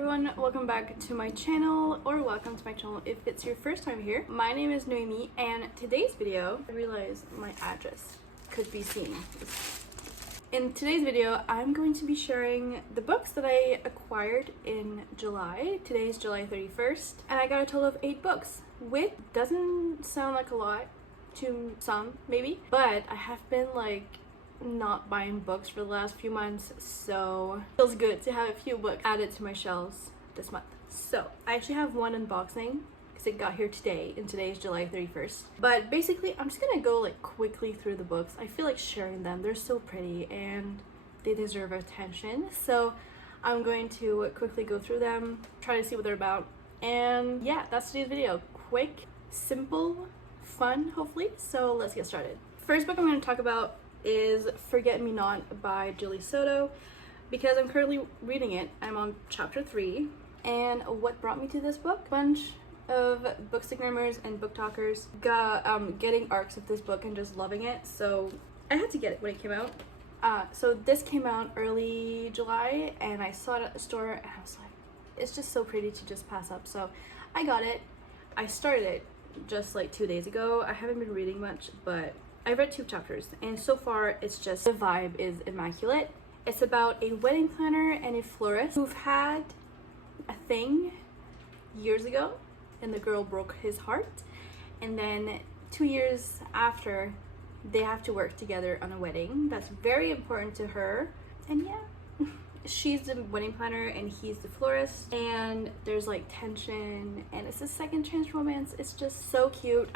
everyone, welcome back to my channel, or welcome to my channel if it's your first time here. My name is Noemi, and today's video, I realized my address could be seen. In today's video, I'm going to be sharing the books that I acquired in July. Today is July 31st, and I got a total of 8 books, which doesn't sound like a lot to some, maybe, but I have been like not buying books for the last few months, so it feels good to have a few books added to my shelves this month. So I actually have one unboxing because it got here today, and today is July 31st. But basically, I'm just gonna go like quickly through the books. I feel like sharing them. They're so pretty and they deserve attention. So I'm going to quickly go through them, try to see what they're about. And yeah, that's today's video. Quick, simple, fun, hopefully. So let's get started. First book I'm going to talk about is Forget Me Not by Julie Soto, because I'm currently reading it. I'm on chapter 3, and what brought me to this book? A bunch of bookstagrammers and book talkers got getting arcs of this book and just loving it, so I had to get it when it came out. So this came out early July, and I saw it at the store, and I was like, it's just so pretty to just pass up, so I got it. I started it just like 2 days ago. I haven't been reading much, but I read 2 chapters, and so far it's just, the vibe is immaculate. It's about a wedding planner and a florist who've had a thing years ago, and the girl broke his heart, and then 2 years after, they have to work together on a wedding that's very important to her. And yeah, she's the wedding planner and he's the florist, and there's like tension, and it's a second chance romance. It's just so cute.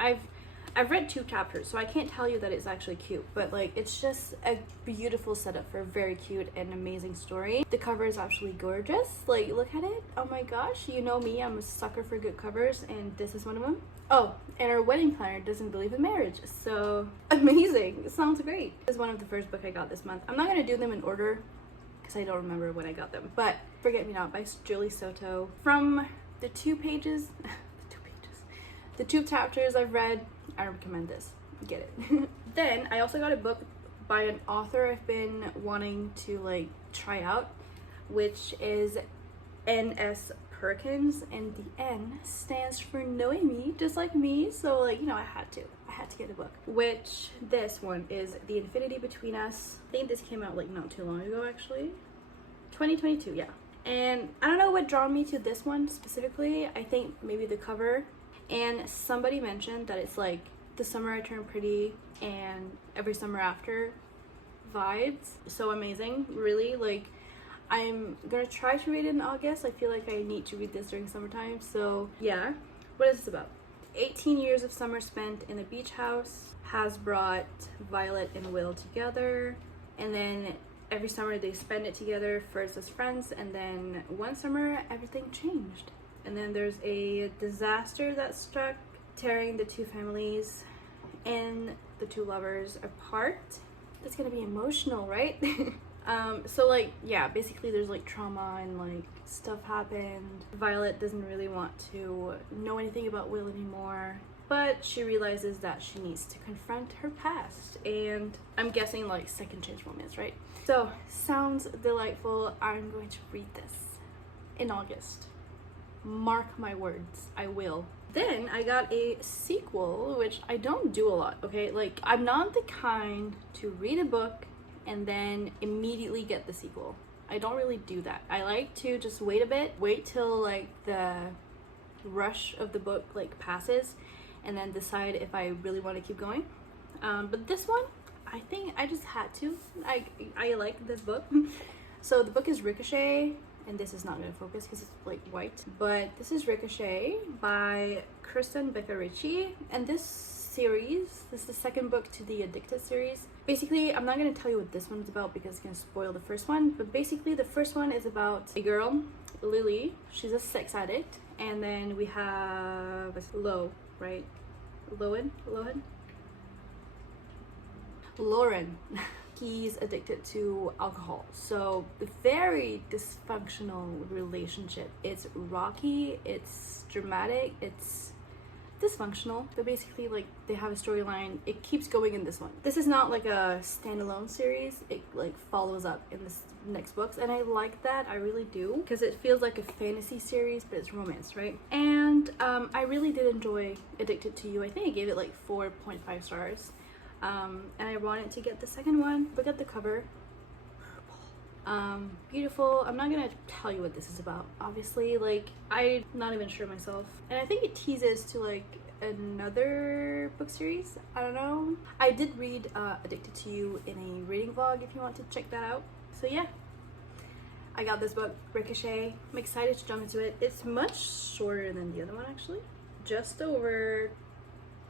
I've read 2 chapters, so I can't tell you that it's actually cute, but like it's just a beautiful setup for a very cute and amazing story. The cover is absolutely gorgeous. Like, look at it. Oh my gosh, you know me, I'm a sucker for good covers, and this is one of them. Oh, and our wedding planner doesn't believe in marriage, so amazing. It sounds great. This is one of the first book I got this month. I'm not gonna do them in order because I don't remember when I got them, but Forget Me Not by Julie Soto. From the 2 pages, the 2 chapters I've read, I recommend this. Get it. Then I also got a book by an author I've been wanting to like try out, which is N.S. Perkins, and the N stands for Noemi, just like me. So like, you know, I had to get a book. Which this one is The Infinity Between Us. I think this came out like not too long ago, actually. 2022, yeah. And I don't know what drew me to this one specifically. I think maybe the cover. And somebody mentioned that it's like The Summer I Turned Pretty and Every Summer After vibes. So amazing, really. Like, I'm gonna try to read it in August. I feel like I need to read this during summertime. So yeah, what is this about? 18 years of summer spent in a beach house has brought Violet and Will together, and then every summer they spend it together, first as friends, and then one summer everything changed. And then there's a disaster that struck, tearing the 2 families and the 2 lovers apart. It's gonna be emotional, right? So like, yeah, basically there's like trauma and like stuff happened. Violet doesn't really want to know anything about Will anymore, but she realizes that she needs to confront her past, and I'm guessing like second chance romance, right? So sounds delightful. I'm going to read this in August. Mark my words, I will. Then I got a sequel, which I don't do a lot, okay? Like, I'm not the kind to read a book and then immediately get the sequel. I don't really do that. I like to just wait a bit, wait till like the rush of the book like passes, and then decide if I really want to keep going. But this one, I think I just had to. I like this book. So the book is Ricochet, and this is not going to focus because it's like white, but this is Ricochet by Kristen Becker-Ritchie, and this series, this is the second book to the Addicted series. Basically, I'm not going to tell you what this one's about because it's going to spoil the first one, but basically the first one is about a girl, Lily. She's a sex addict, and then we have Lauren. He's addicted to alcohol, so very dysfunctional relationship. It's rocky, it's dramatic, it's dysfunctional, but basically like they have a storyline. It keeps going in this one. This is not like a standalone series. It like follows up in this next books, and I like that. I really do, because it feels like a fantasy series, but it's romance, right? And I really did enjoy Addicted to You. I think I gave it like 4.5 stars. And I wanted to get the second one. Look at the cover. Beautiful. I'm not gonna tell you what this is about, obviously. Like, I'm not even sure myself, and I think it teases to like another book series. I don't know. I did read Addicted to You in a reading vlog if you want to check that out. So yeah, I got this book, Ricochet. I'm excited to jump into it. It's much shorter than the other one, actually. Just over,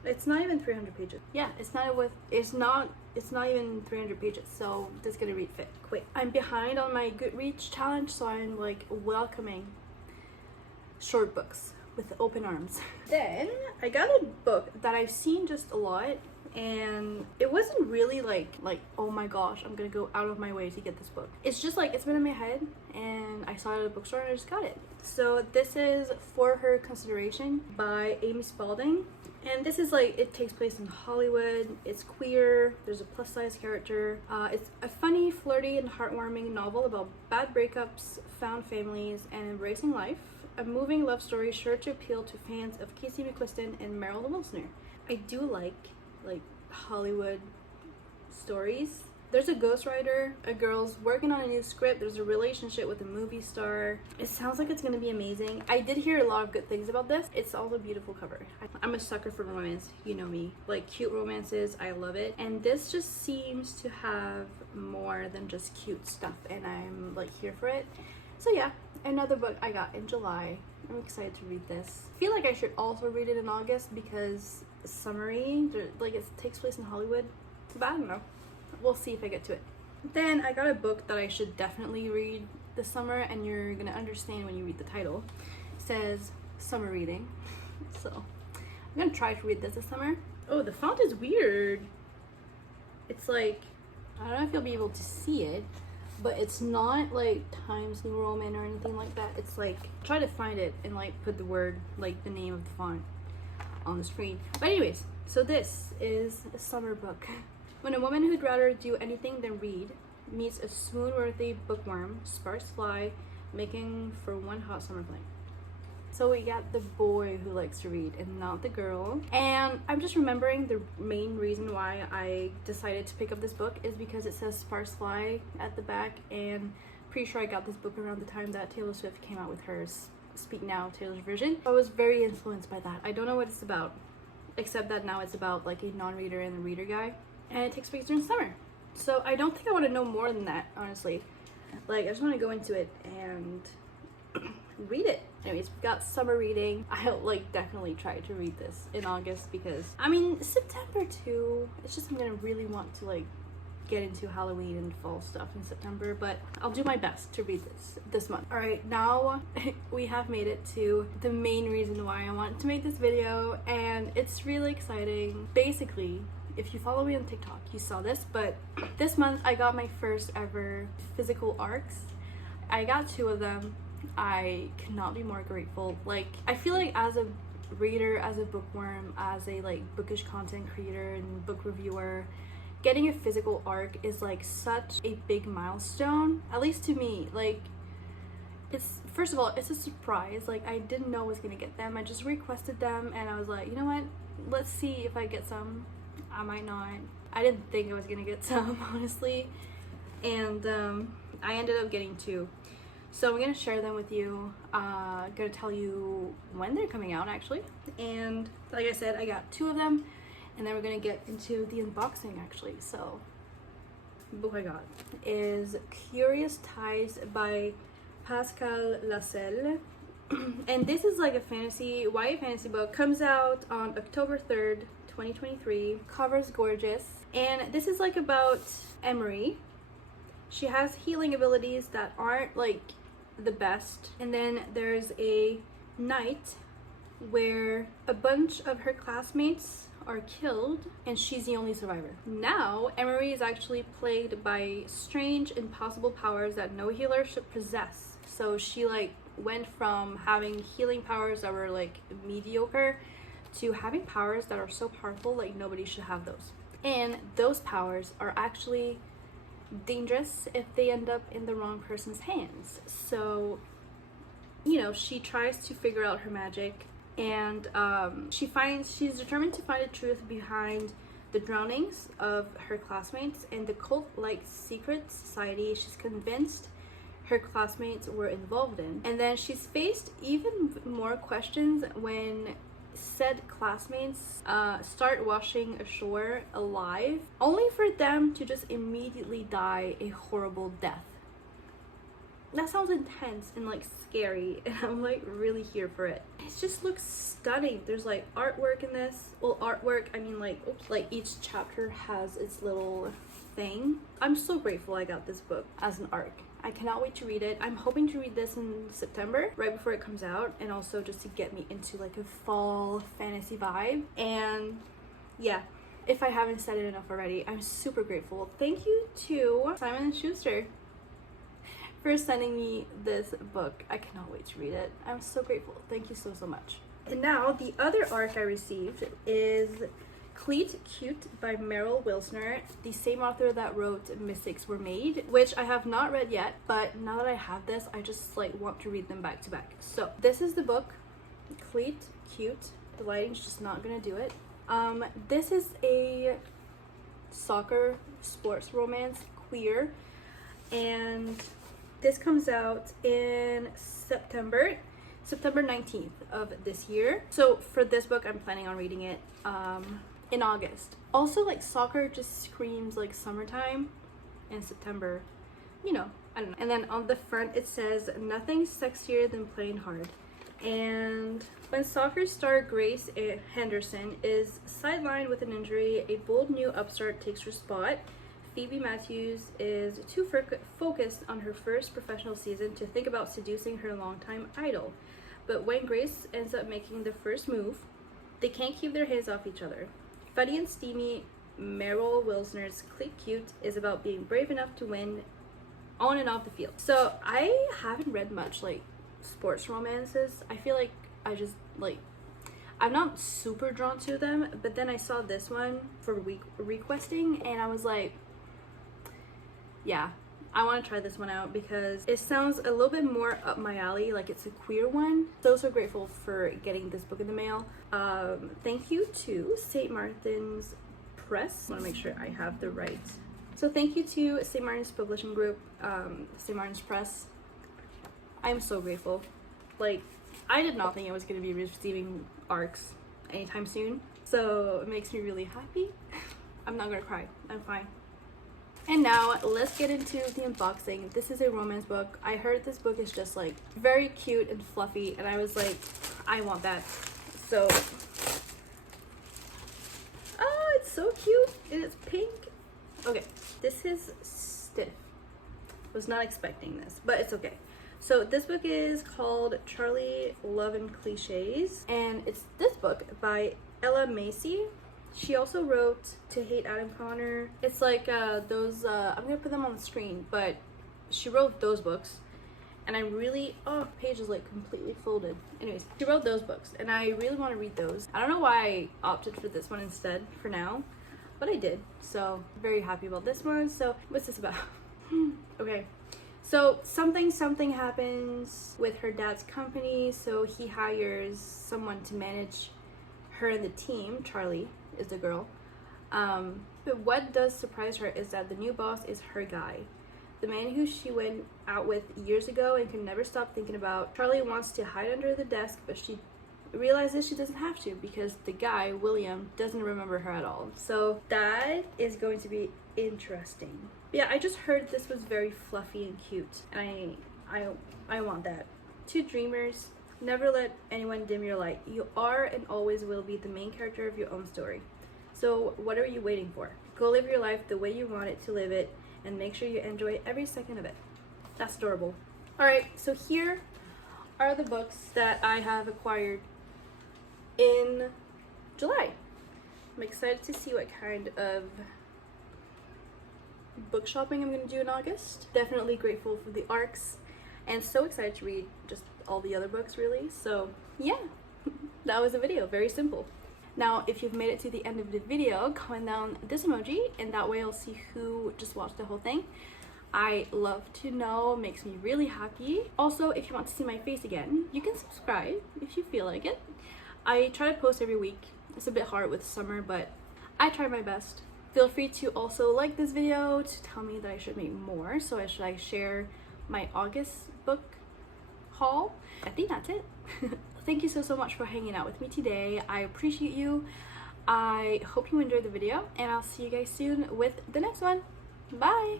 it's not even 300 pages. Yeah, it's not even 300 pages, so this is gonna read fit quick. I'm behind on my Goodreads challenge, so I'm like welcoming short books with open arms. Then I got a book that I've seen just a lot, and it wasn't really like oh my gosh, I'm gonna go out of my way to get this book. It's just like it's been in my head, and I saw it at a bookstore and I just got it. So this is For Her Consideration by Amy Spalding. And this is like, it takes place in Hollywood. It's queer. There's a plus size character. It's a funny, flirty, and heartwarming novel about bad breakups, found families, and embracing life. A moving love story sure to appeal to fans of Casey McQuiston and Meryl Wilsner. I do like Hollywood stories. There's a ghostwriter, a girl's working on a new script, there's a relationship with a movie star. It sounds like it's gonna be amazing. I did hear a lot of good things about this. It's also a beautiful cover. I'm a sucker for romance, you know me. Like cute romances, I love it. And this just seems to have more than just cute stuff, and I'm like here for it. So yeah, another book I got in July. I'm excited to read this. I feel like I should also read it in August because summary, like it takes place in Hollywood, but I don't know. We'll see if I get to it. Then I got a book that I should definitely read this summer, and you're gonna understand when you read the title. It says summer reading. So I'm gonna try to read this summer. Oh, the font is weird. It's like, I don't know if you'll be able to see it, but it's not like Times New Roman or anything like that. It's like, try to find it and like put the word, like the name of the font on the screen. But anyways, so this is a summer book. When a woman who'd rather do anything than read meets a swoon-worthy bookworm, Sparse Fly, making for one hot summer fling. So we got the boy who likes to read and not the girl. And I'm just remembering the main reason why I decided to pick up this book is because it says Sparse Fly at the back, and pretty sure I got this book around the time that Taylor Swift came out with her Speak Now, Taylor's version. I was very influenced by that. I don't know what it's about, except that now it's about like a non-reader and a reader guy. And it takes place during summer. So I don't think I want to know more than that, honestly. Like, I just want to go into it and read it. Anyways, we got summer reading. I'll like definitely try to read this in August because, I mean, September too. It's just I'm gonna really want to like get into Halloween and fall stuff in September, but I'll do my best to read this month. All right, now we have made it to the main reason why I wanted to make this video, and it's really exciting. Basically, if you follow me on TikTok, you saw this, but this month I got my first ever physical ARCs. I got 2 of them. I cannot be more grateful. Like, I feel like as a reader, as a bookworm, as a like bookish content creator and book reviewer, getting a physical ARC is like such a big milestone, at least to me. Like, it's, first of all, it's a surprise. Like, I didn't know I was gonna get them. I just requested them and I was like, you know what, let's see if I get some. I might not. I didn't think I was gonna get some, honestly, and I ended up getting 2. So I'm gonna share them with you. Gonna tell you when they're coming out, actually. And like I said, I got 2 of them, and then we're gonna get into the unboxing, actually. So the book I got is Curious Ties by Pascal Lascelles. And this is like a fantasy, YA fantasy book. Comes out on October 3rd, 2023. Cover's gorgeous. And this is like about Emery. She has healing abilities that aren't like the best. And then there's a night where a bunch of her classmates are killed and she's the only survivor. Now, Emery is actually plagued by strange, impossible powers that no healer should possess. So she like went from having healing powers that were like mediocre to having powers that are so powerful, like nobody should have those. And those powers are actually dangerous if they end up in the wrong person's hands. So, you know, she tries to figure out her magic, and she's determined to find the truth behind the drownings of her classmates and the cult-like secret society she's convinced her classmates were involved in. And then she's faced even more questions when said classmates start washing ashore alive, only for them to just immediately die a horrible death. That sounds intense and like scary, and I'm like really here for it. It just looks stunning. There's like artwork in this. Well, artwork, I mean like, oops, like each chapter has its little thing. I'm so grateful I got this book as an ARC. I cannot wait to read it. I'm hoping to read this in September, right before it comes out, and also just to get me into like a fall fantasy vibe. And yeah, if I haven't said it enough already, I'm super grateful. Thank you to Simon & Schuster for sending me this book. I cannot wait to read it. I'm so grateful. Thank you so much. And now the other ARC I received is Clique Cute by Meryl Wilsner, the same author that wrote Mystics Were Made, which I have not read yet, but now that I have this, I just like want to read them back to back. So this is the book, Clique Cute. The lighting's just not gonna do it. This is a soccer sports romance, queer, and this comes out in September 19th of this year. So for this book, I'm planning on reading it in August. Also, like, soccer just screams like summertime, and September, you know, I don't know. And then on the front it says, "Nothing sexier than playing hard." And when soccer star Grace Henderson is sidelined with an injury, a bold new upstart takes her spot. Phoebe Matthews is too focused on her first professional season to think about seducing her longtime idol. But when Grace ends up making the first move, they can't keep their hands off each other. Funny and steamy, Meryl Wilsner's Clique Cute is about being brave enough to win on and off the field. So I haven't read much like sports romances. I feel like I just like, I'm not super drawn to them, but then I saw this one for requesting, and I was like, yeah, I want to try this one out because it sounds a little bit more up my alley, like it's a queer one. So grateful for getting this book in the mail. Thank you to St. Martin's Press. I want to make sure I have the right. So thank you to St. Martin's Publishing Group, St. Martin's Press. I'm so grateful. Like, I did not think I was going to be receiving ARCs anytime soon, so it makes me really happy. I'm not going to cry. I'm fine. And now let's get into the unboxing. This is a romance book. I heard this book is just like very cute and fluffy, and I was like, I want that. So, oh, it's so cute, and it's pink. Okay, this is stiff. Was not expecting this, but it's okay. So this book is called Charlie, Love and Cliches, and it's this book by Ella Macy. She also wrote To Hate Adam Connor. It's like those, I'm gonna put them on the screen, but she wrote those books, and I really, oh, page is like completely folded. Anyways, she wrote those books, and I really want to read those. I don't know why I opted for this one instead for now, but I did, so very happy about this one. So what's this about? Okay, so something happens with her dad's company, so he hires someone to manage her and the team. Charlie is the girl, but what does surprise her is that the new boss is her guy, the man who she went out with years ago and can never stop thinking about. Charlie wants to hide under the desk, but she realizes she doesn't have to because the guy, William, doesn't remember her at all. So that is going to be interesting. But yeah, I just heard this was very fluffy and cute, and I want that. To dreamers, never let anyone dim your light. You are and always will be the main character of your own story. So what are you waiting for? Go live your life the way you want it to live it, and make sure you enjoy every second of it. That's adorable. Alright, so here are the books that I have acquired in July. I'm excited to see what kind of book shopping I'm going to do in August. Definitely grateful for the ARCs, and so excited to read just all the other books, really. So yeah, that was the video. Very simple. Now, if you've made it to the end of the video, comment down this emoji, and that way I'll see who just watched the whole thing. I love to know, makes me really happy. Also, if you want to see my face again, you can subscribe if you feel like it. I try to post every week. It's a bit hard with summer, but I try my best. Feel free to also like this video to tell me that I should make more. So I share my August book haul. I think that's it. Thank you so much for hanging out with me today. I appreciate you. I hope you enjoyed the video, and I'll see you guys soon with the next one. Bye!